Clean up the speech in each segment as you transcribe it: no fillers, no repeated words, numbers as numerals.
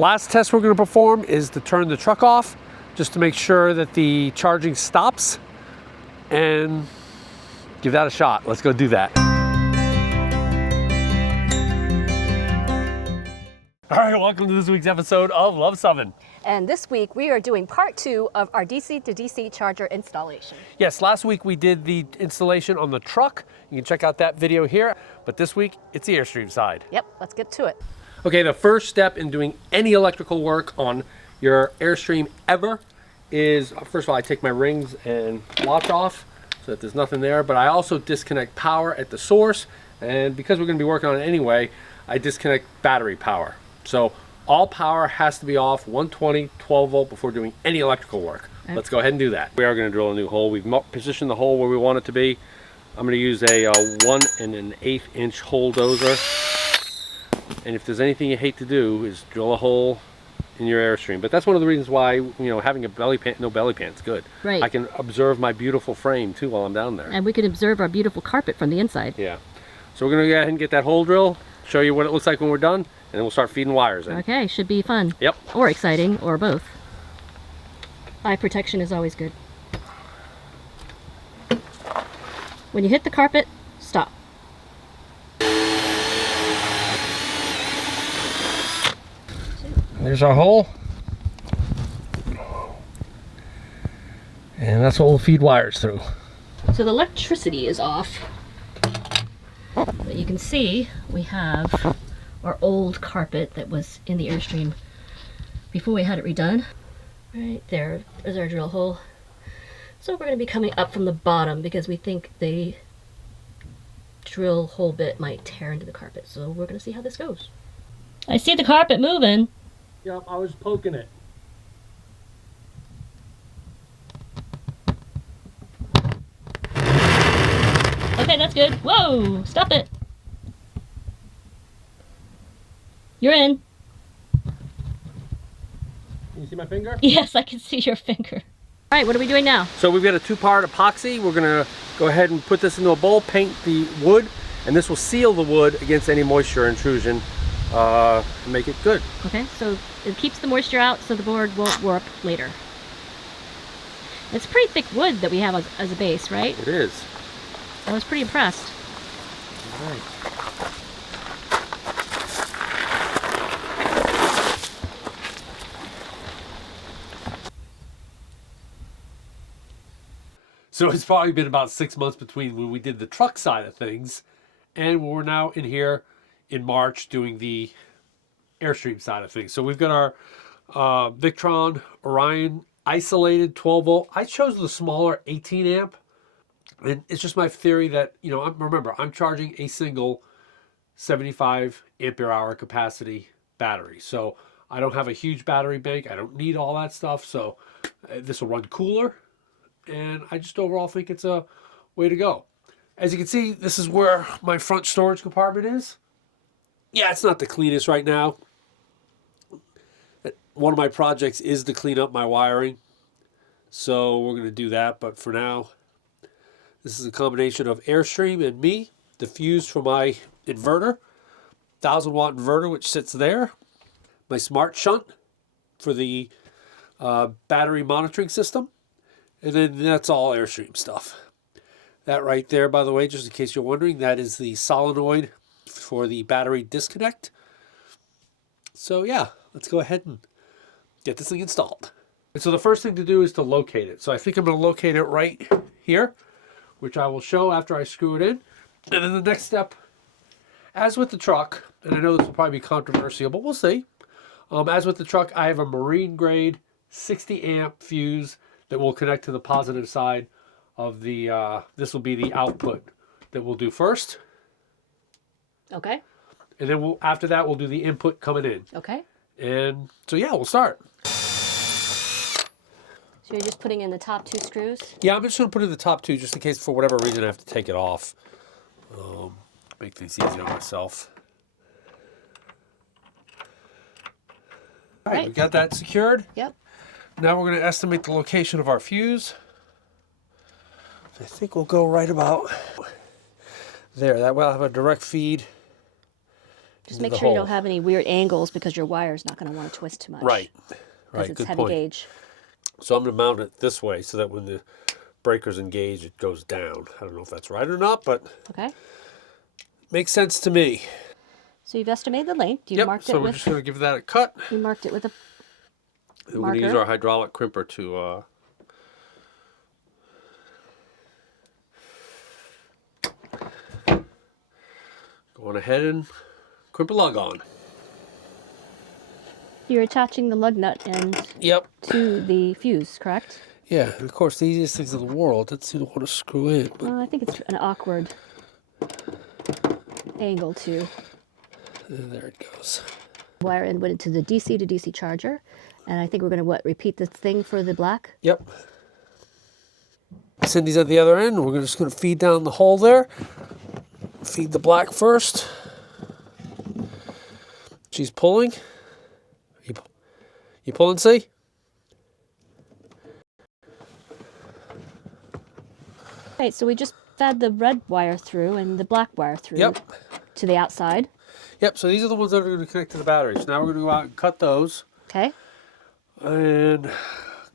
Last test we're going to perform is to turn the truck off, just to make sure that the charging stops, and give that a shot. Let's go do that. All right, welcome to this week's episode of Luv Subbin. And this week we are doing part 2 of our DC to DC charger installation. Yes, last week we did the installation on the truck. You can check out that video here. But this week, it's the Airstream side. Yep, let's get to it. Okay, the first step in doing any electrical work on your Airstream ever is, first of all, I take my rings and watch off so that there's nothing there. But I also disconnect power at the source. And because we're going to be working on it anyway, I disconnect battery power. So all power has to be off 120, 12 volt before doing any electrical work. Okay. Let's go ahead and do that. We are going to drill a new hole. We've positioned the hole where we want it to be. I'm going to use a 1 1/8 inch hole dozer. And if there's anything you hate to do is drill a hole in your Airstream. But that's one of the reasons why, you know, having a no belly pan is good. Right. I can observe my beautiful frame too while I'm down there. And we can observe our beautiful carpet from the inside. Yeah. So we're going to go ahead and get that hole drill, show you what it looks like when we're done. And then we'll start feeding wires in. Okay, should be fun. Yep. Or exciting, or both. Eye protection is always good. When you hit the carpet, stop. There's our hole. And that's what we'll feed wires through. So the electricity is off. But you can see we have our old carpet that was in the Airstream before we had it redone. Right there is our drill hole. So we're going to be coming up from the bottom because we think the drill hole bit might tear into the carpet. So we're going to see how this goes. I see the carpet moving. Yep, I was poking it. Okay, that's good. Whoa, stop it. You're in. Can you see my finger? Yes, I can see your finger. All right, what are we doing now? So we've got a 2-part epoxy. We're gonna go ahead and put this into a bowl, paint the wood, and this will seal the wood against any moisture intrusion, and make it good. Okay, so it keeps the moisture out so the board won't warp later. It's pretty thick wood that we have as a base, right? It is. I was pretty impressed. All right. So it's probably been about 6 months between when we did the truck side of things and we're now in here in March doing the Airstream side of things. So we've got our Victron Orion isolated 12 volt. I chose the smaller 18 amp. And it's just my theory that, you know, remember, I'm charging a single 75 ampere hour capacity battery. So I don't have a huge battery bank. I don't need all that stuff. So this will run cooler. And I just overall think it's a way to go. As you can see, this is where my front storage compartment is. Yeah, it's not the cleanest right now. One of my projects is to clean up my wiring. So we're going to do that. But for now, this is a combination of Airstream and me. The fuse for my inverter. 1000 watt inverter, which sits there. My smart shunt for the battery monitoring system. And then that's all Airstream stuff. That right there, by the way, just in case you're wondering, that is the solenoid for the battery disconnect. So yeah, let's go ahead and get this thing installed. And so the first thing to do is to locate it. So I think I'm going to locate it right here, which I will show after I screw it in. And then the next step, as with the truck, and I know this will probably be controversial, but we'll see. As with the truck, I have a marine grade 60 amp fuse that will connect to the positive side of the, this will be the output that we'll do first. Okay. And then after that, we'll do the input coming in. Okay. And so yeah, we'll start. So you're just putting in the top 2 screws? Yeah, I'm just going to put in the top 2 just in case for whatever reason I have to take it off. Make things easier on myself. All right, we got that secured. Yep. Now we're going to estimate the location of our fuse. I think we'll go right about there. That way I'll have a direct feed Just make sure you don't have any weird angles because your wire's not going to want to twist too much. Right. Because it's Good heavy point. gauge. So I'm going to mount it this way so that when the breaker's engaged, it goes down. I don't know if that's right or not, but Okay. makes sense to me. So you've estimated the length. You Yep, marked so it we're with. just going to give that a cut. You marked it with a And we're going to use marker. our hydraulic crimper to go on ahead and crimp a lug on. You're attaching the lug nut end Yep. to the fuse, correct? Yeah, and of course the easiest things in the world. That's you don't want to screw in. But I think it's an awkward angle too. there it goes. Wire end went into the DC to DC charger, and I think we're going to repeat this thing for the black. Yep. Cindy's at the other end. We're just going to feed down the hole there. Feed the black first. She's pulling. You pulling, see? Okay, so we just fed the red wire through and the black wire through Yep. to the outside. Yep, so these are the ones that are going to connect to the batteries. Now we're going to go out and cut those Okay. and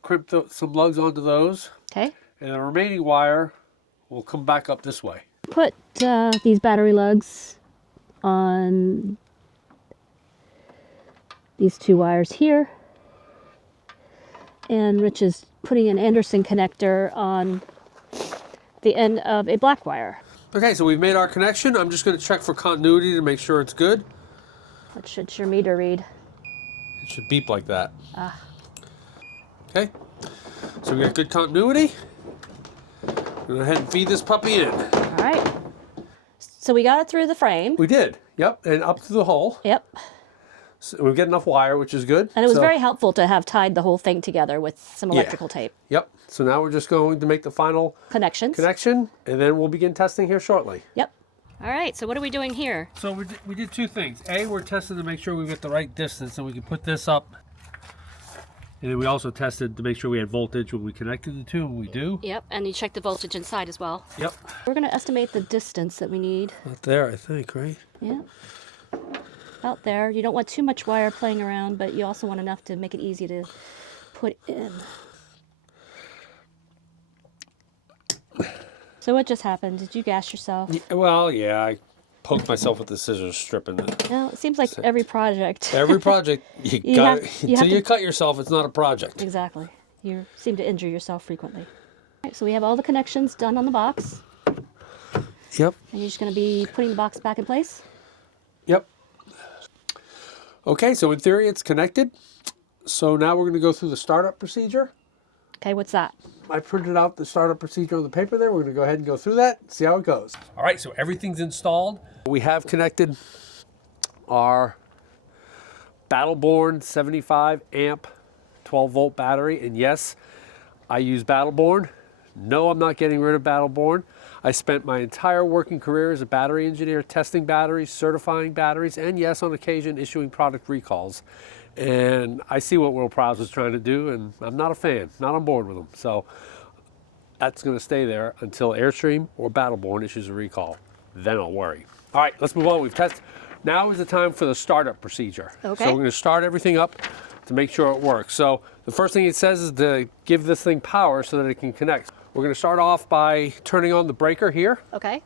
crimp some lugs onto those. Okay. And the remaining wire will come back up this way. Put these battery lugs on these two wires here. And Rich is putting an Anderson connector on the end of a black wire. Okay, so we've made our connection. I'm just going to check for continuity to make sure it's good. What should your meter read? It should beep like that. Okay, so we got good continuity. Go ahead and feed this puppy in. All right. So we got it through the frame. We did, yep, and up through the hole. Yep. So we get enough wire, which is good. And it was So- very helpful to have tied the whole thing together with some electrical tape. Yep, so now we're just going to make the final Connections. connection, and then we'll begin testing here shortly. Yep. All right, so what are we doing here? So we did two things. A, we're testing to make sure we get the right distance, and we can put this up. And then we also tested to make sure we had voltage when we connected the two, and we do. Yep, and you check the voltage inside as well. Yep. We're going to estimate the distance that we need. Not there, I think, right? Yeah. Out there. You don't want too much wire playing around, but you also want enough to make it easy to put in. So what just happened? Did you gash yourself? Well, yeah, I poked myself with the scissors stripping it. No, it seems like every project. Every project, you You got have- you until have to- you cut yourself, it's not a project. Exactly. You seem to injure yourself frequently. All right, so we have all the connections done on the box. Yep. And you're just going to be putting the box back in place? Yep. Okay, so in theory it's connected. So now we're going to go through the startup procedure. Okay, what's that? I printed out the startup procedure on the paper there. We're going to go ahead and go through that, see how it goes. All right, so everything's installed. We have connected our Battleborn 75 amp 12 volt battery. And yes, I use Battleborn. No, I'm not getting rid of Battleborn. I spent my entire working career as a battery engineer testing batteries, certifying batteries, and yes, on occasion issuing product recalls. And I see what Will Prowse is trying to do, and I'm not a fan, not on board with them. So that's going to stay there until Airstream or Battleborn issues a recall. Then I'll worry. All right, let's move on. We've tested. Now is the time for the startup procedure. Okay. So we're going to start everything up to make sure it works. So the first thing it says is to give this thing power so that it can connect. We're going to start off by turning on the breaker here. Okay.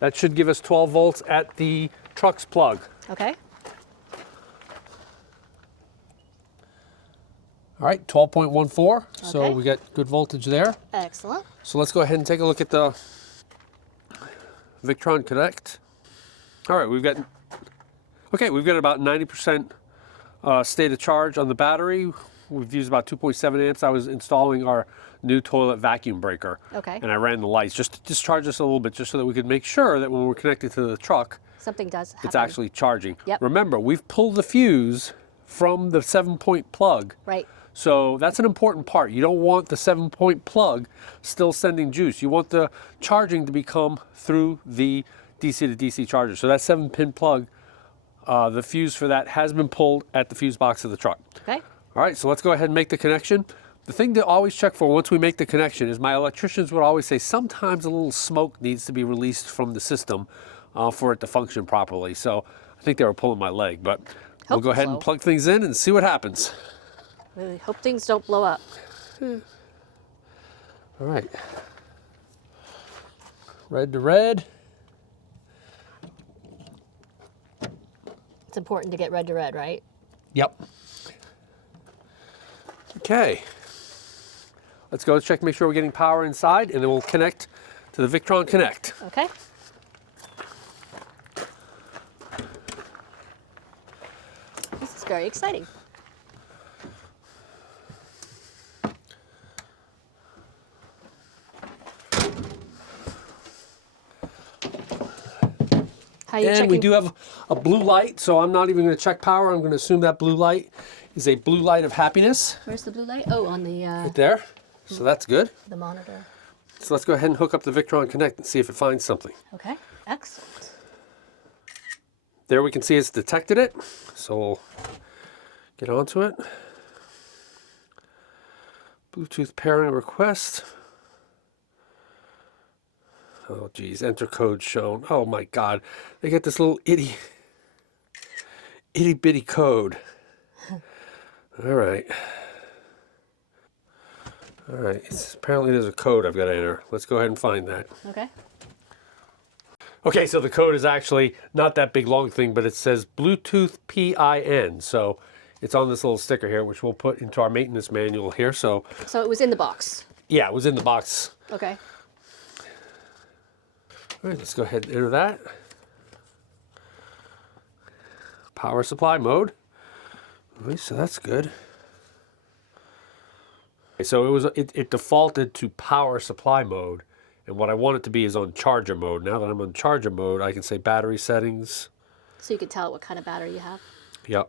That should give us 12 volts at the truck's plug. Okay. All right, 12.14. So Okay. we got good voltage there. Excellent. So let's go ahead and take a look at the Victron Connect. All right, we've got about 90% state of charge on the battery. We've used about 2.7 amps. I was installing our new toilet vacuum breaker. Okay. And I ran the lights just to discharge this a little bit, just so that we could make sure that when we're connected to the truck, Something does happen. it's actually charging. Yep. Remember, we've pulled the fuse from the 7-point plug. Right. So that's an important part. You don't want the 7-point plug still sending juice. You want the charging to become through the DC to DC charger. So that 7-pin plug, the fuse for that has been pulled at the fuse box of the truck. Okay. All right, so let's go ahead and make the connection. The thing to always check for once we make the connection is my electricians would always say sometimes a little smoke needs to be released from the system for it to function properly. So I think they were pulling my leg, but we'll go ahead and so. plug things in and see what happens. Really hope things don't blow up. All right. Red to red. It's important to get red to red, right? Yep. Okay. Let's go check, make sure we're getting power inside, and then we'll connect to the Victron Connect. Okay. This is very exciting. How are you And checking? we do have a blue light, so I'm not even going to check power. I'm going to assume that blue light is a blue light of happiness. Where's the blue light? Oh, on the Right there. So that's good. monitor. So let's go ahead and hook up the Victron Connect and see if it finds something. Okay, excellent. There we can see it's detected it. So we'll get onto it. Bluetooth pairing request. Oh geez, enter code shown. Oh my God, they get this little itty bitty code. All right. All right, apparently there's a code I've got to enter. Let's go ahead and find that. Okay. Okay, so the code is actually not that big long thing, but it says Bluetooth PIN. So it's on this little sticker here, which we'll put into our maintenance manual here. So So it was in the box. yeah, it was in the box. Okay. All right, let's go ahead and enter that. Power supply mode. All right, so that's good. Okay, so it defaulted to power supply mode, and what I want it to be is on charger mode. Now that I'm on charger mode, I can say battery settings. So you can tell what kind of battery you have. Yep.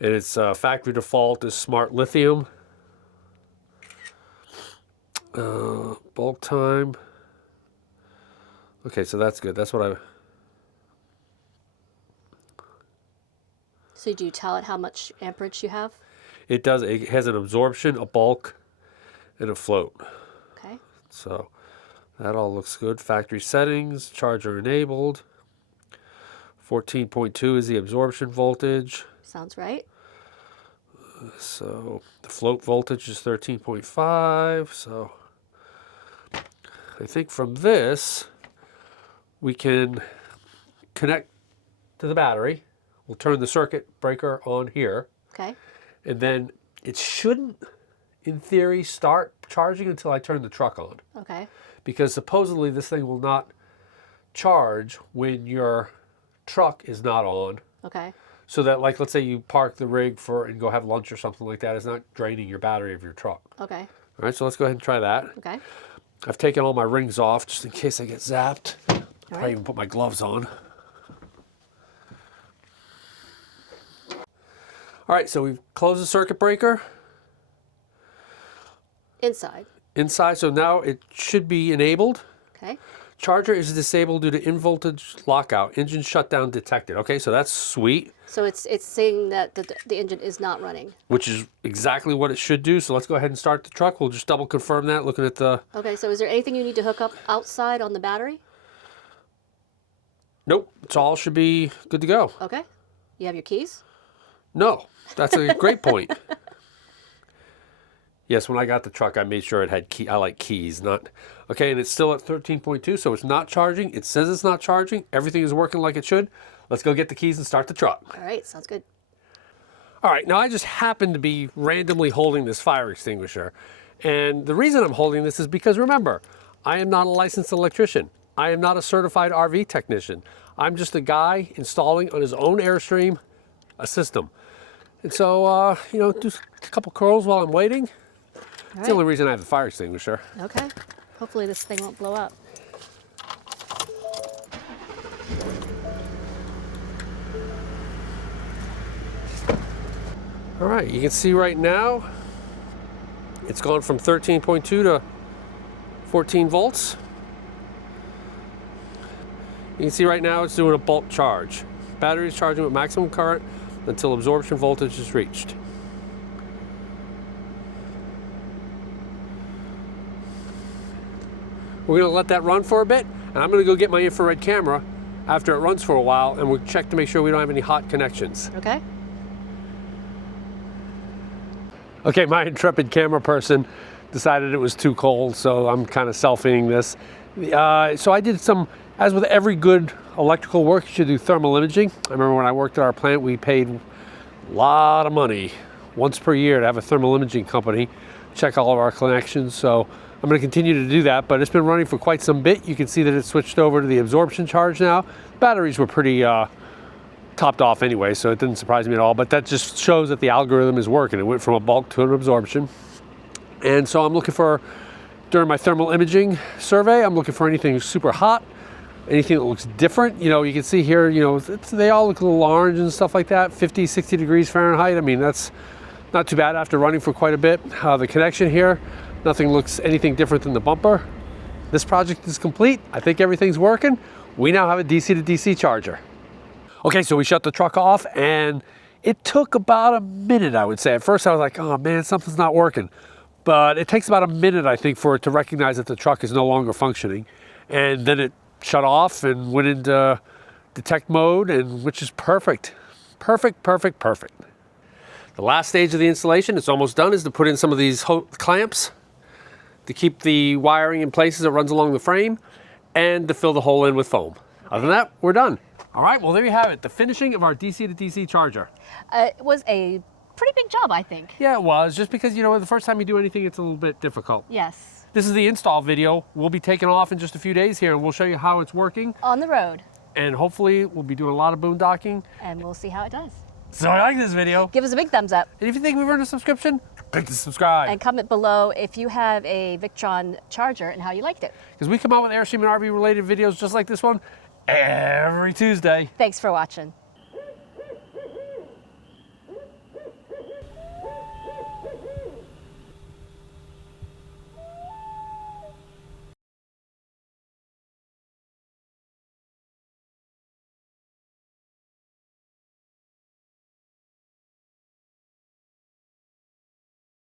And its factory default is smart lithium. Bulk time. Okay, so that's good. That's what I... So do you tell it how much amperage you have? It does. It has an absorption, a bulk, and a float. Okay. So that all looks good. Factory settings, charger enabled. 14.2 is the absorption voltage. Sounds right. So the float voltage is 13.5. So I think from this, we can connect to the battery. We'll turn the circuit breaker on here. Okay. And then it shouldn't, in theory, start charging until I turn the truck on. Okay. Because supposedly this thing will not charge when your truck is not on. Okay. So that, like, let's say you park the rig and go have lunch or something like that, it's not draining your battery of your truck. Okay. All right, so let's go ahead and try that. Okay. I've taken all my rings off just in case I get zapped. I'll probably right. even put my gloves on. All right, so we've closed the circuit breaker. Inside. Inside, so now it should be enabled. Okay. Charger is disabled due to in-voltage lockout. Engine shutdown detected. Okay, so that's sweet, So it's saying that the engine is not running. which is exactly what it should do. So let's go ahead and start the truck. We'll just double confirm that, looking at the... Okay, so is there anything you need to hook up outside on the battery? Nope, it's all should be good to go. Okay. You have your keys? No, that's a great point. Yes, when I got the truck, I made sure it had key. I like keys, not... Okay, and it's still at 13.2, so it's not charging. It says it's not charging. Everything is working like it should. Let's go get the keys and start the truck. All right, sounds good. All right, now I just happen to be randomly holding this fire extinguisher. And the reason I'm holding this is because, remember, I am not a licensed electrician. I am not a certified RV technician. I'm just a guy installing on his own Airstream a system. And so, you know, do a couple curls while I'm waiting. That's the only reason I have the fire extinguisher. Okay. Hopefully this thing won't blow up. All right, you can see right now, it's gone from 13.2 to 14 volts. You can see right now it's doing a bulk charge. Battery is charging with maximum current until absorption voltage is reached. We're gonna let that run for a bit, and I'm gonna go get my infrared camera after it runs for a while, and we'll check to make sure we don't have any hot connections. Okay. Okay, my intrepid camera person decided it was too cold, so I'm kind of selfieing this. So I did some, as with every good electrical work, you should do thermal imaging. I remember when I worked at our plant, we paid a lot of money once per year to have a thermal imaging company check all of our connections. So I'm going to continue to do that, but it's been running for quite some bit. You can see that it switched over to the absorption charge now. Batteries were pretty topped off anyway, so it didn't surprise me at all, but that just shows that the algorithm is working. It went from a bulk to an absorption. And so I'm looking for, during my thermal imaging survey, I'm looking for anything super hot, anything that looks different. You know, you can see here, you know, they all look a little orange and stuff like that, 50, 60 degrees Fahrenheit. I mean, that's not too bad after running for quite a bit. The connection here, nothing looks anything different than the bumper. This project is complete. I think everything's working. We now have a DC to DC charger. Okay, so we shut the truck off, and it took about a minute, I would say. At first I was like, oh man, something's not working. But it takes about a minute, I think, for it to recognize that the truck is no longer functioning. And then it shut off and went into detect mode, and which is perfect. Perfect, perfect, perfect. The last stage of the installation, it's almost done, is to put in some of these clamps to keep the wiring in place as it runs along the frame, and to fill the hole in with foam. Other than that, we're done. All right, well, there you have it, the finishing of our DC to DC charger. It was a pretty big job, I think. Yeah, it was, just because, you know, the first time you do anything, it's a little bit difficult. Yes. This is the install video. We'll be taking off in just a few days here, and we'll show you how it's working. On the road. And hopefully, we'll be doing a lot of boondocking. And we'll see how it does. So I like this video. Give us a big thumbs up. And if you think we've earned a subscription, click the subscribe. And comment below if you have a Victron charger and how you liked it. Because we come out with Airstream and RV related videos just like this one every Tuesday. Thanks for watching.